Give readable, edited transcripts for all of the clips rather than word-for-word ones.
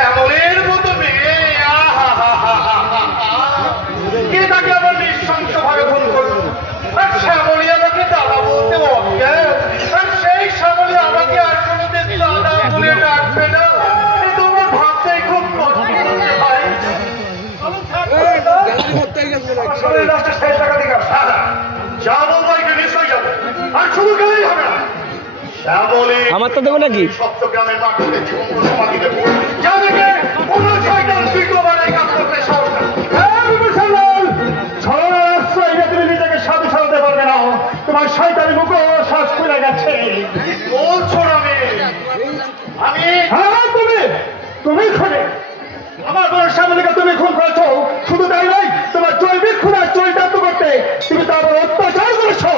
শ্যামলের মতো মেয়ে কে তাকে আবার নৃশংস ভাবে খুন করল? আর শ্যামলী আমাকে দাদা বলতে অজ্ঞান, আর সেই শ্যামলী আমাকে আর কোনোদিন দাদা বলে ডাকবে না। তোমার ভাবতেই খুব কষ্ট হচ্ছে ভাই। যাবো ভাইকে নিশ্চয় যাবো, আর শুধু গেলেই হবে না। আমার তো দেবো নাকি সপ্তগ্রামের মাটিতে জীবন সমাধি দেবো, যাদেরকে কোনো শয়তান দ্বিতীয়বার এই কাজ করতে সাহস না। তুমি নিজেকে সাধু সাজাতে পারবে না, তোমার শয়তানি মুখ শ্বাস খুলে গেছে। বলছো আমি হ্যাঁ তুমি খুনে আমার বড় শ্যামলীকে তুমি খুন করেছো। শুধু তাই নয়, তোমার জৈবিক খুনের চরিতার্থ করতে তুমি তার উপর অত্যাচার করেছো।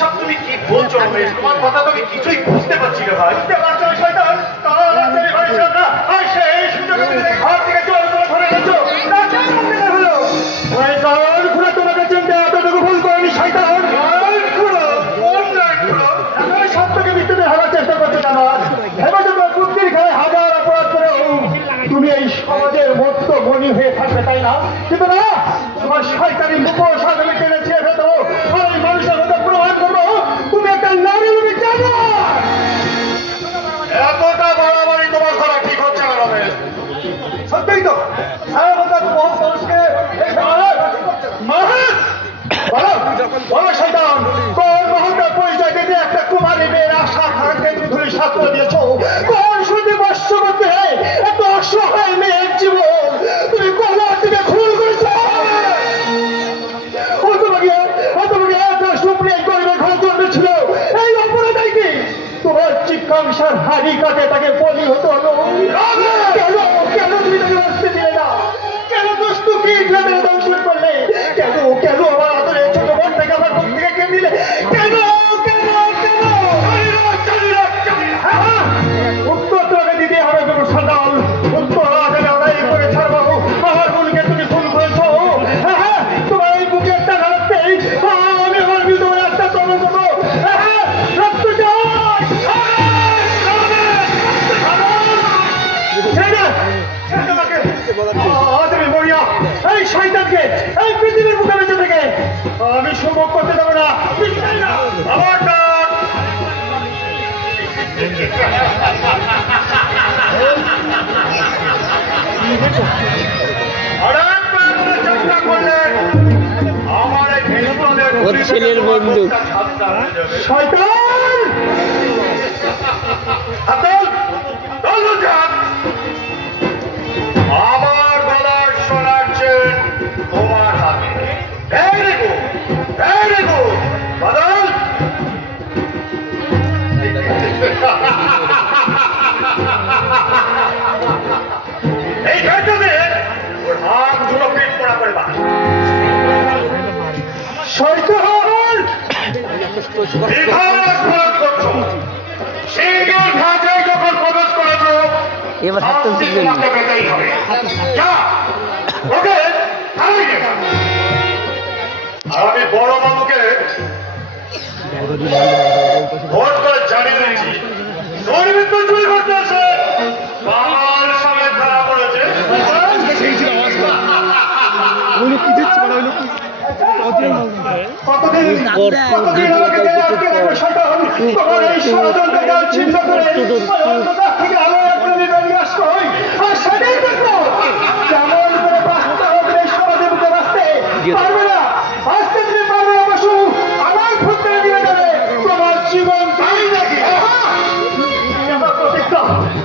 সব তুমি কি বলছো? তোমার কথা তো আমি কিছুই বুঝতে পারছি না ভাই। বুঝতে পারছো শয়তান? আর সেই সুযোগে ঘর থেকে চোর ধরে গেছো। তোমাকে চিনতে এতটুকু ভুল করেনি শয়তান। সত্যকে মৃত্যুতে হওয়ার চেষ্টা করছো আমার ভেবে তোমার বুদ্ধির ঘরে হাজার অপরাধ করেও তুমি এই সমাজের মধ্য গণী হয়ে থাকবে, তাই না? কিন্তু না, তোমার শয়তানি মুখোশ আমি টেনে ছেড়ে ফেলতো। আর এই মানুষের মধ্যে প্রমাণ করবো তুমি একটা নারী রূপী জানোয়ার। এতটা বাড়াবাড়ি তোমার করা ঠিক হচ্ছে না রমেশ। সত্যিই তো শয়তান কোন মহত্তার পরিচয় দিতে একটা কুমারী মেয়ের আশা আকাঙ্ক্ষাকে ধরে সাক্ষ্য দিয়েছ? কোন শুধু বর্ষ করতে এত অসহায় মেয়ের জীবন তুমি কোন দিকে খুন করেছ? জন্মেছিল এই অপরাধী কি তোমার চিকিৎসার হাড়ি কাটে তাকে বলি হতো? কেন কেন তুমি তাকে বাঁচতে দিলে না? কেন দুষ্টু কি দংশন করলে? কেন কেন আমার আদরে ছোট বোন থেকে আমার মুখ থেকে কেন দিলে? কেন কেন কেন? উত্তর তোমাকে দিতে হবে কোনো সাদাল। উত্তর আজ আমি আদায় করে ছাড়বো। আমার বোনকে তুমি খুন করেছো। তোমার এই বুকে একটা রাখতেই আমি আমার বিধবা একটা তবে দেবো। রক্ত তুমি মরিয়া এই শয়তানকে এই পৃথিবীর মুখে বেঁচে থেকে আমি সুযোগ করতে দেবো না। আমার ছেলের বন্ধু শয়তান আমার গলার সোনার চেন তোমার হাতে। ভেরি গুড ভেরি গুড বাদল। এই ঘাটে ওর হাত দুটো পেট পড়া করে বা শয়তান সিঙ্গেল ঘাটে যখন প্রবেশ করেছো এবার আমি বড় বাবুকে ভোট করে জানিয়ে দিয়েছি দুর্বৃত্ত চুরি করতে আসে বাবার সঙ্গে ধরা পড়েছে।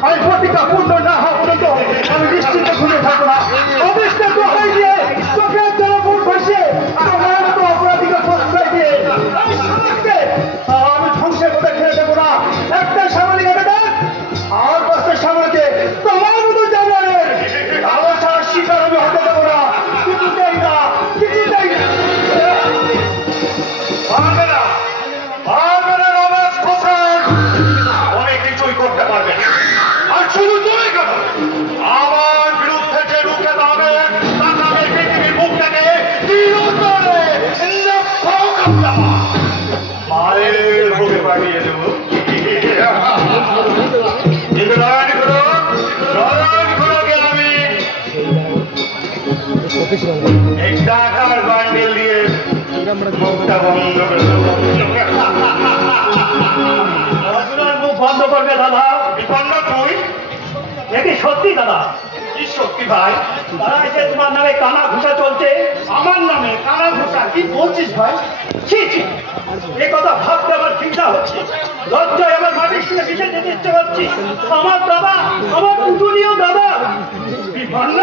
আমি প্রতিজ্ঞা পূর্ণ না হওয়া পর্যন্ত আমি নিশ্চিন্ত খুঁজে থাকবো না। অবস্থা দোহাই দিয়ে চোখের জলে বুক ভাসিয়ে তোমার মতো অপরাধীকে প্রশ্রয় দিয়ে আমি ধ্বংসের মধ্যে খেলে দেবো না। একটা সামাজিক দেখ আর পাঁচটা সামনে তোমার মতো জানালেন আলোচনার শিকার আমি হতে দেবো না। কিছুতেই না কিছুতেই না। রমেশ প্রসাদ অনেক কিছুই করতে পারবে আর শুধু তুমি কেন মুখটা বন্ধ করে অর্জুনের মুখ বন্ধ করবে দাদা। বিপন্ন তুই এটি সত্যি দাদা। কি সত্যি ভাই? তারা এসে তোমার নামে কানা ঘুষা চলছে। আমার নামে কানা ঘোষা কি বলছিস ভাই? ছি ছি, এ কথা ভাবতে আমার চিন্তা হচ্ছে। লজ্জায় আমার মাটির শুনে মিশে যেতে ইচ্ছে করছে। আমার দাদা, আমার পুতুলীয় দাদা বিপন্ন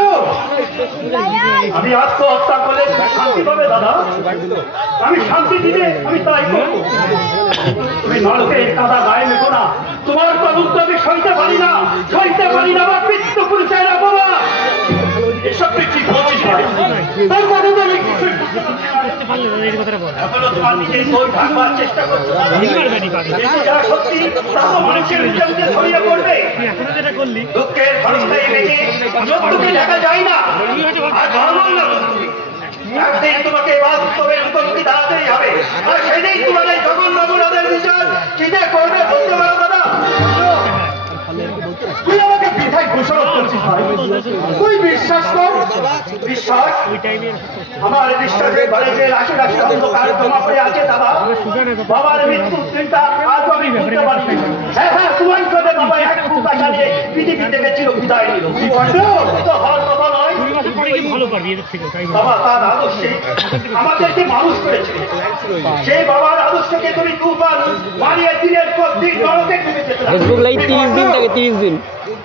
আমি আত্মহত্যা করলে শান্তি পাবে দাদা। আমি শান্তি দিলে আমি তাই করবো। তুমি নরকের কাদা গায়ে মেখো না। তোমার কলঙ্ক আমি সইতে পারি না, সইতে পারি না। আমার পিতৃপুরুষেরা বাবা, এসব তুই কি বলছিস ভাই? তার কথা তো আমি কিছুই বুঝতে পারছি না। এখনো তোমার নিজের দই ভাঙবার চেষ্টা করছো। কিন্তু যা সত্যি তা তো মানুষের বিচক্ষণে ছড়িয়ে পড়বে। দুঃখের ক্ষণস্থায়ী বেঁচে সত্যকে দেখা যায় না। আর ধর্ম না তুমি। একদিন তোমাকে বাস্তবের মুখোমুখি দাঁড়াতেই হবে। আর সেদিন তোমার এই জঘন্য অপরাধের বিচার কি যে করবে বলতে পারো দাদা? তুই আমাকে বৃথায় ঘোষণা করছিস ভাই। তুই বিশ্বাস কর। বিশ্বাস? আমার বিশ্বাসের ঘরে যে রাশি রাশি অন্ধকার জমা পড়ে আছে দাদা। বাবার মৃত্যুর চিন্তা আজ আমি ভুলতে পারি। হ্যাঁ হ্যাঁ, তোমার সাথে বাবা এক ফুটা চালিয়ে পৃথিবী থেকে চির বিদায় নিল। তো হওয়ার কথা নয়। বাবা তার আদর্শে আমাদেরকে মানুষ করেছে। সেই বাবার আদর্শকে তুমি তুফান মারিয়ে দিনের পর দিন নরকে ডুবে যেতে লাগলে। ফেসবুক লাইভ 30 দিন থাকে, 30 দিন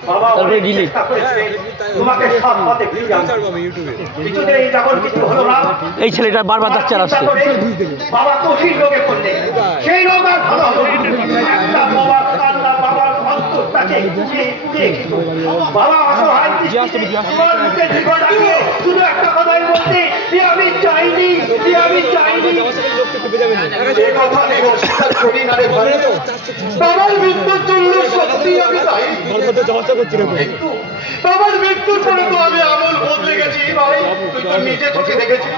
বাবা তারপরে ডিলিট। তোমাকে সব পথে ফিরিয়ে আনবে। কিছুতেই যখন কিছু হলো না, এই ছেলেটা বারবার যাচ্ছে আর আসছে। বাবা কঠিন রোগে পড়লে সেই রোগ আর ভালো হলো না। একটা বাবার কান্না বাবার অন্তরটাকে পুড়িয়ে পুড়িয়ে খেত। বাবা অসহায় দৃষ্টিতে তোমার মুখে জীবন রাখিয়ে শুধু একটা কথাই বলতে, যে আমি চাইনি, যে আমি চাইনি। এ কথা আমি অস্বীকার করি না রে ভাই। বাবার মৃত্যুর জন্য সত্যি আমি চাই। কিন্তু বাবার মৃত্যুর পরে তো আমি আমল বদলে গেছি ভাই। তুই তো নিজে চোখে দেখেছিস।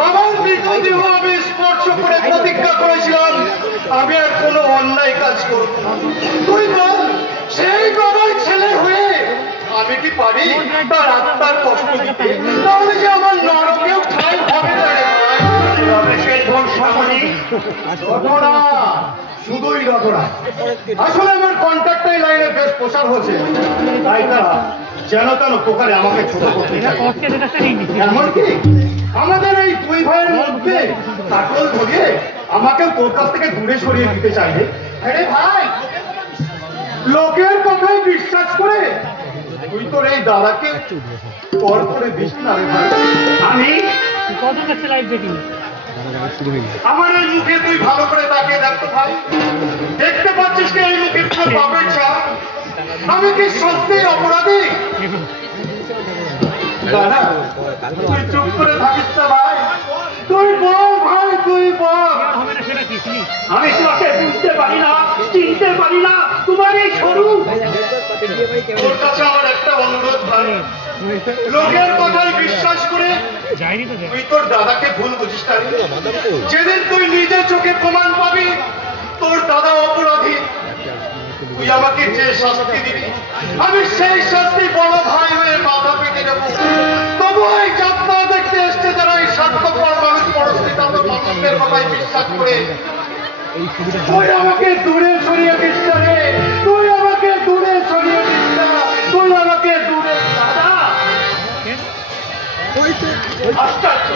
বাবার মৃতদেহ আমি স্পর্শ করে প্রতিজ্ঞা করেছিলাম আমি আর কোনো অন্যায় কাজ করব না। তুই বল, সেই বাবার ছেলে হয়ে আমি কি পারি তার আত্মার কষ্ট দিতে? তাহলে যে আমার নরকেও ঠাঁই হবে না রে ভাই। সেই ধন সম্পত্তি রটনা, শুধুই রটনা। আসলে আমার কন্ট্রাক্টর লাইনে বেশ প্রসার হচ্ছে, তাই তারা যেন তেন প্রকারে আমাকে ছোট করতে চায়। এমনকি আমাদের এই দুই ভাইয়ের মধ্যে কাটল ধরিয়ে আমাকে তোর কাছ থেকে দূরে সরিয়ে দিতে চাইবে। আরে ভাই, লোকের কথায় বিশ্বাস করে তুই তোর এই দাদাকে পর করে দিস না রে ভাই। আমি আমার এই মুখে তুই ভালো করে তাকিয়ে দেখতো ভাই। দেখতে পাচ্ছিস কি এই মুখে তোর বাপের ছাপ? আমি কি সত্যি অপরাধী? দাদা, তুই চুপ করে থাকিস না ভাই। তুই বল ভাই, তুই বল। আমি তোমাকে বুঝতে পারি না, চিনতে পারি না। তোমার এই স্বরূপ। তোর কাছে আমার একটা অনুরোধ ভাই, লোকের কথায় বিশ্বাস করে তুই তোর দাদাকে ভুল বুঝিস না। যেদিন তুই নিজের চোখে প্রমাণ পাবি তোর দাদা অপরাধী, তুই আমাকে যে শাস্তি দিবি আমি সেই শাস্তি বড় ভাই হয়ে মাথা পেতে দেবো। তবু এই যাত্রা দেখতে এসছে যারা এই স্বার্থপর মানুষ পরস্থিত মানুষদের কথায় বিশ্বাস করে তুই আমাকে দূরে সরিয়ে দিস না রে। তুই আমাকে দূরে সরিয়ে দিস না। তুই আমাকে দূরে দাদা, আশ্চর্য।